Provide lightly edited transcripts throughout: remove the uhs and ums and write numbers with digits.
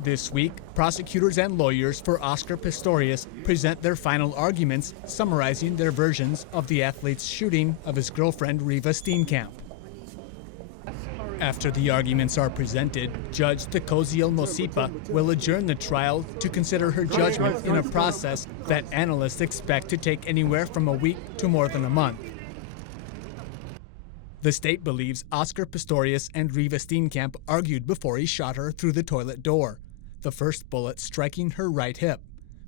This week, prosecutors and lawyers for Oscar Pistorius present their final arguments, summarizing their versions of the athlete's shooting of his girlfriend Reeva Steenkamp. After the arguments are presented, Judge Tekoziel Mosipa will adjourn the trial to consider her judgment in a process that analysts expect to take anywhere from a week to more than a month. The state believes Oscar Pistorius and Reeva Steenkamp argued before he shot her through the toilet door, the first bullet striking her right hip,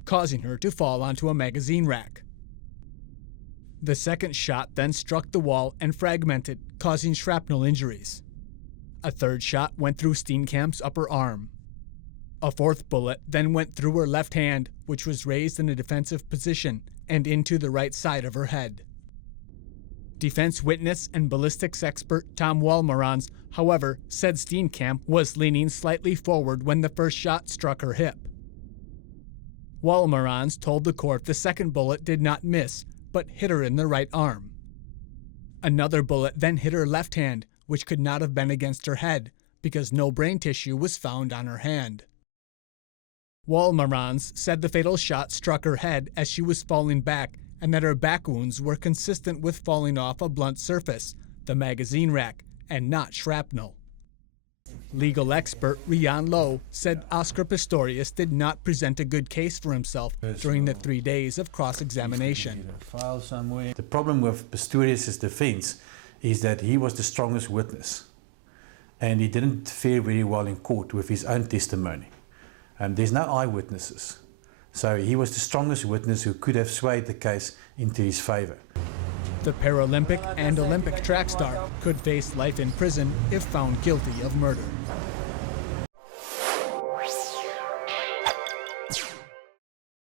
causing her to fall onto a magazine rack. The second shot then struck the wall and fragmented, causing shrapnel injuries. A third shot went through Steenkamp's upper arm. A fourth bullet then went through her left hand, which was raised in a defensive position, and into the right side of her head. Defense witness and ballistics expert Tom Walmerans, however, said Steenkamp was leaning slightly forward when the first shot struck her hip. Walmerans told the court the second bullet did not miss, but hit her in the right arm. Another bullet then hit her left hand, which could not have been against her head, because no brain tissue was found on her hand. Walmerans said the fatal shot struck her head as she was falling back, and that her back wounds were consistent with falling off a blunt surface, the magazine rack, and not shrapnel. Legal expert Rian Lowe said Oscar Pistorius did not present a good case for himself during the 3 days of cross-examination. The problem with Pistorius' defense is that he was the strongest witness, and he didn't fare very well in court with his own testimony. There's no eyewitnesses. So he was the strongest witness who could have swayed the case into his favor. The Paralympic and Olympic track star could face life in prison if found guilty of murder.